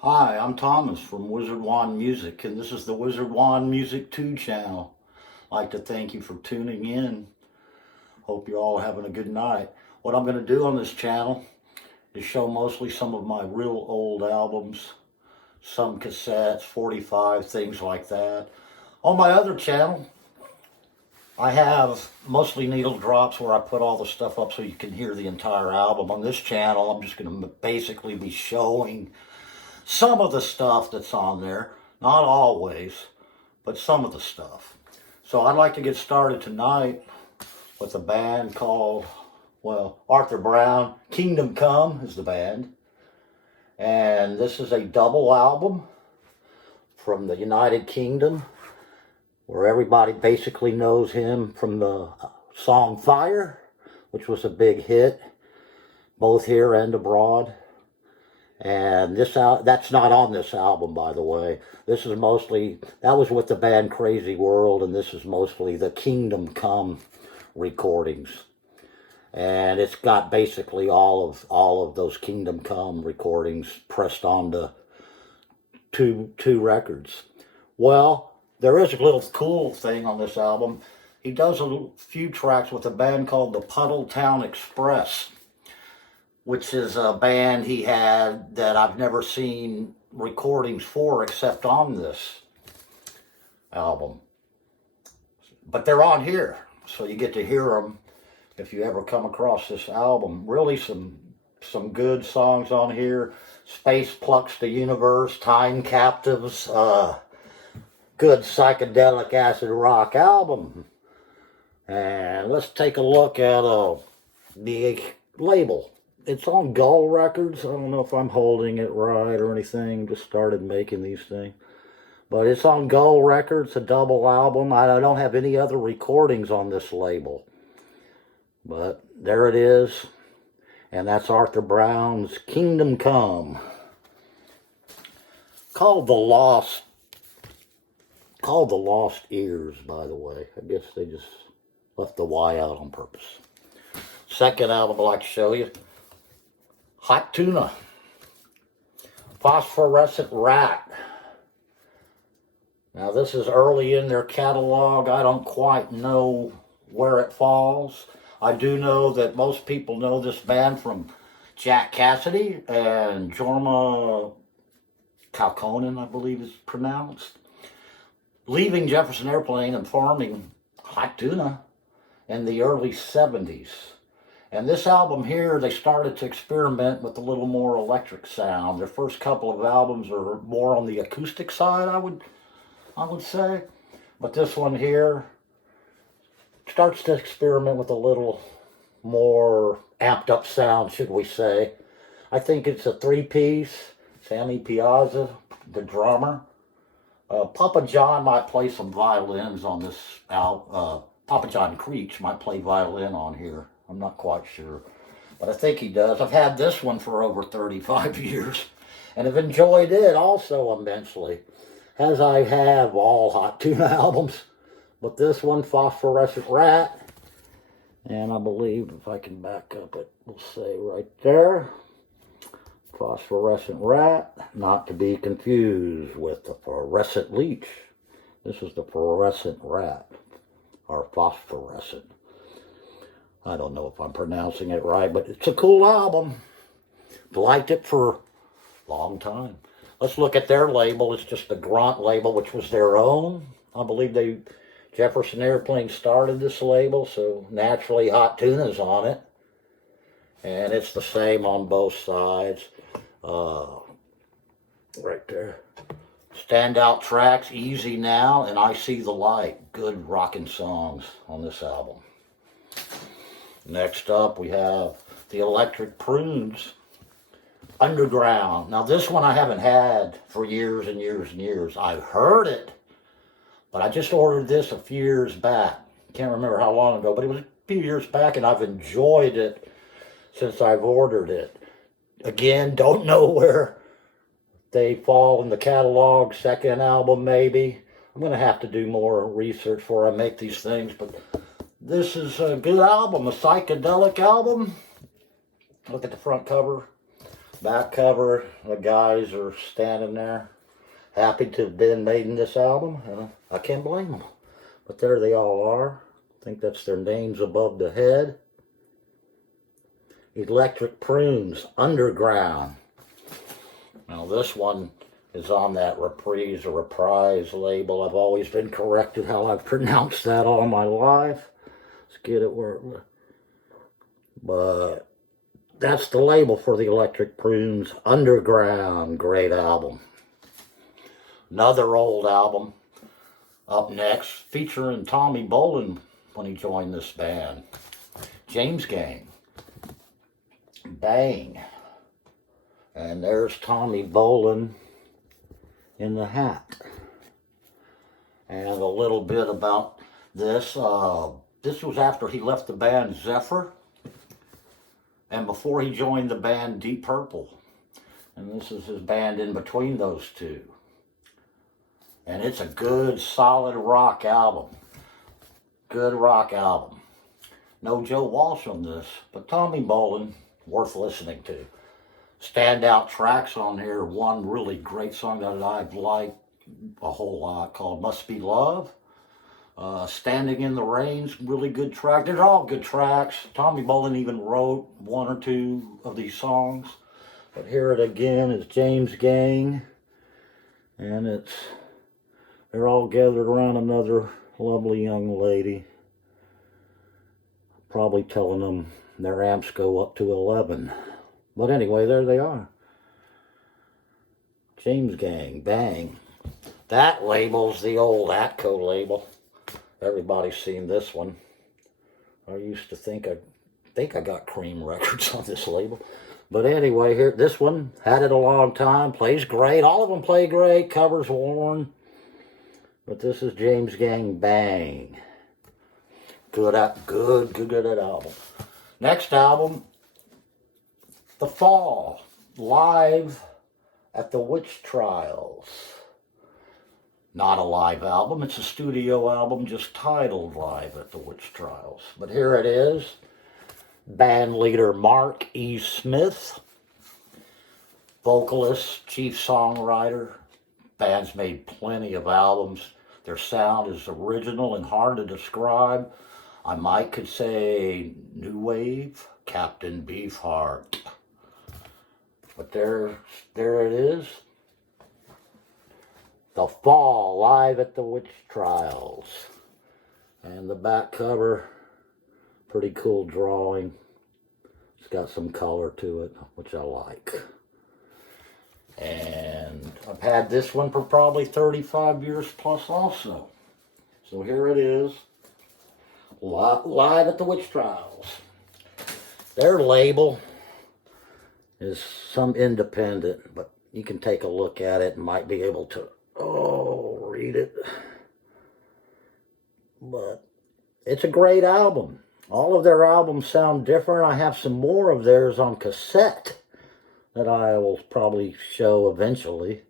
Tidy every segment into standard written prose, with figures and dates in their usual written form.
Hi, I'm Thomas from Wizard Wand Music, and this is the Wizard Wand Music 2 channel. I'd like to thank you for tuning in. Hope you're all having a good night. What I'm going to do on this channel is show mostly some of my real old albums, some cassettes, 45, things like that. On my other channel, I have mostly needle drops where I put all the stuff up so you can hear the entire album. On this channel, I'm just going to basically be showing some of the stuff that's on there, not always, but some of the stuff. So I'd like to get started tonight with a band called, Arthur Brown. Kingdom Come is the band. And this is a double album from the United Kingdom, where everybody basically knows him from the song Fire, which was a big hit, both here and abroad. And that's not on this album, by the way. This is mostly, that was with the band Crazy World, and this is mostly the Kingdom Come recordings. And it's got basically all of those Kingdom Come recordings pressed onto two records. Well, there is a little cool thing on this album. He does a few tracks with a band called the Puddle Town Express, which is a band he had that I've never seen recordings for except on this album. But they're on here, so you get to hear them if you ever come across this album. Really some good songs on here. Space Plucks the Universe, Time Captives, good psychedelic acid rock album. And let's take a look at the label. It's on Gull Records. I don't know if I'm holding it right or anything. Just started making these things. But it's on Gull Records, a double album. I don't have any other recordings on this label. But there it is. And that's Arthur Brown's Kingdom Come. Called the Lost Ears, by the way. I guess they just left the Y out on purpose. Second album I'd like to show you. Hot Tuna, Phosphorescent Rat. Now this is early in their catalog. I don't quite know where it falls. I do know that most people know this band from Jack Cassidy and Jorma Kaukonen, I believe is pronounced, leaving Jefferson Airplane and forming Hot Tuna in the early 70s. And this album here, they started to experiment with a little more electric sound. Their first couple of albums are more on the acoustic side, I would say. But this one here starts to experiment with a little more amped up sound, should we say. I think it's a three-piece. Sammy Piazza, the drummer. Papa John might play some violins on this album. Papa John Creech might play violin on here. I'm not quite sure, but I think he does. I've had this one for over 35 years and have enjoyed it also immensely, as I have all Hot Tuna albums. But this one, Phosphorescent Rat, and I believe if I can back up it, we'll say right there, Phosphorescent Rat, not to be confused with the Fluorescent Leech. This is the Fluorescent Rat, or Phosphorescent. I don't know if I'm pronouncing it right, but it's a cool album. Liked it for a long time. Let's look at their label. It's just the Grunt label, which was their own. I believe Jefferson Airplane started this label, so naturally Hot Tuna's on it. And it's the same on both sides. Right there. Standout tracks, Easy Now and I See the Light. Good rockin' songs on this album. Next up, we have the Electric Prunes, Underground. Now, this one I haven't had for years and years and years. I've heard it, but I just ordered this a few years back. Can't remember how long ago, but it was a few years back, and I've enjoyed it since I've ordered it. Again, don't know where they fall in the catalog, second album maybe. I'm going to have to do more research before I make these things, but this is a good album, a psychedelic album. Look at the front cover. Back cover, the guys are standing there, happy to have been made in this album. I can't blame them. But there they all are. I think that's their names above the head. Electric Prunes, Underground. Now this one is on that reprise label. I've always been corrected how I've pronounced that all my life. Let's get it where it... But that's the label for the Electric Prunes, Underground. Great album. Another old album up next, featuring Tommy Bolin when he joined this band. James Gang. Bang. And there's Tommy Bolin in the hat. And a little bit about this. This was after he left the band Zephyr, and before he joined the band Deep Purple. And this is his band in between those two. And it's a good, solid rock album. Good rock album. No Joe Walsh on this, but Tommy Bolin, worth listening to. Standout tracks on here. One really great song that I've liked a whole lot called Must Be Love. Standing in the Rain's really good track. They're all good tracks. Tommy Bolin even wrote one or two of these songs. But here it again is James Gang. And they're all gathered around another lovely young lady. Probably telling them their amps go up to 11. But anyway, there they are. James Gang, bang. That label's the old Atco label. Everybody's seen this one. I used to think I got Cream Records on this label. But anyway, here, this one, had it a long time, plays great. All of them play great, covers worn. But this is James Gang, bang. Good album. Next album, The Fall, live at the Witch Trials. Not a live album, it's a studio album just titled Live at the Witch Trials. But here it is. Band leader Mark E. Smith, vocalist, chief songwriter. Band's made plenty of albums. Their sound is original and hard to describe. I could say new wave, Captain Beefheart. But there it is. The Fall, live at the Witch Trials. And the back cover, pretty cool drawing. It's got some color to it, which I like. And I've had this one for probably 35 years plus also. So here it is. Live at the Witch Trials. Their label is some independent, but you can take a look at it and might be able to, read it. But it's a great album. All of their albums sound different. I have some more of theirs on cassette that I will probably show eventually.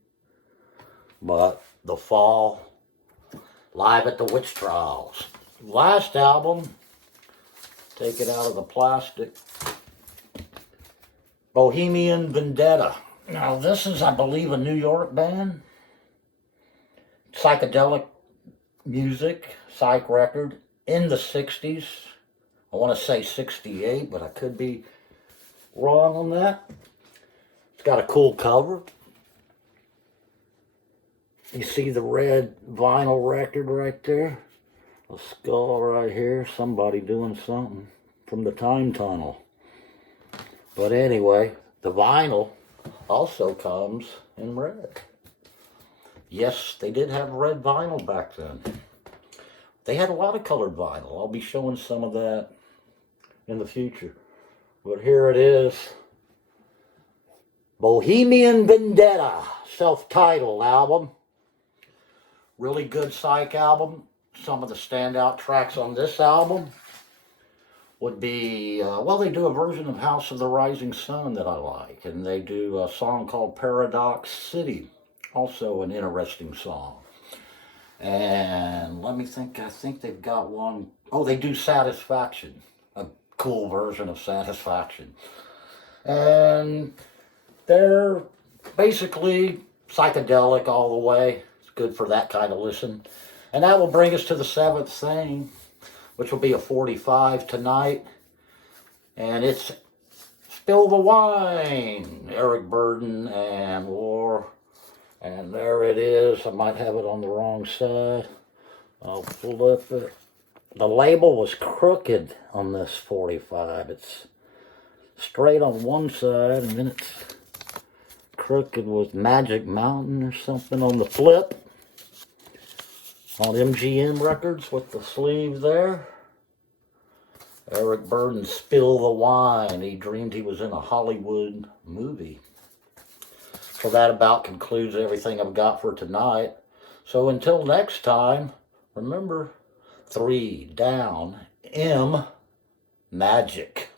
But The Fall, live at the Witch Trials. Last album, take it out of the plastic. Bohemian Vendetta. Now this is, I believe, a New York band. Psychedelic music, psych record, in the 60s. I want to say 68, but I could be wrong on that. It's got a cool cover. You see the red vinyl record right there? A skull right here, somebody doing something from the time tunnel. But anyway, the vinyl also comes in red. Yes, they did have red vinyl back then. They had a lot of colored vinyl. I'll be showing some of that in the future. But here it is. Bohemian Vendetta, self-titled album. Really good psych album. Some of the standout tracks on this album would be, they do a version of House of the Rising Sun that I like. And they do a song called Paradox City. Also an interesting song. And let me think, I think they've got one. Oh, they do Satisfaction. A cool version of Satisfaction. And They're basically psychedelic all the way. It's good for that kind of listen. And that will bring us to the seventh thing, which will be a 45 tonight. And it's Spill the Wine, Eric Burdon and War. And there it is. I might have it on the wrong side. I'll flip it. The label was crooked on this 45. It's straight on one side, and then it's crooked with Magic Mountain or something on the flip. On MGM Records with the sleeve there. Eric Burdon, Spill the Wine. He dreamed he was in a Hollywood movie. So that about concludes everything I've got for tonight. So until next time, remember, 3 down, M, magic.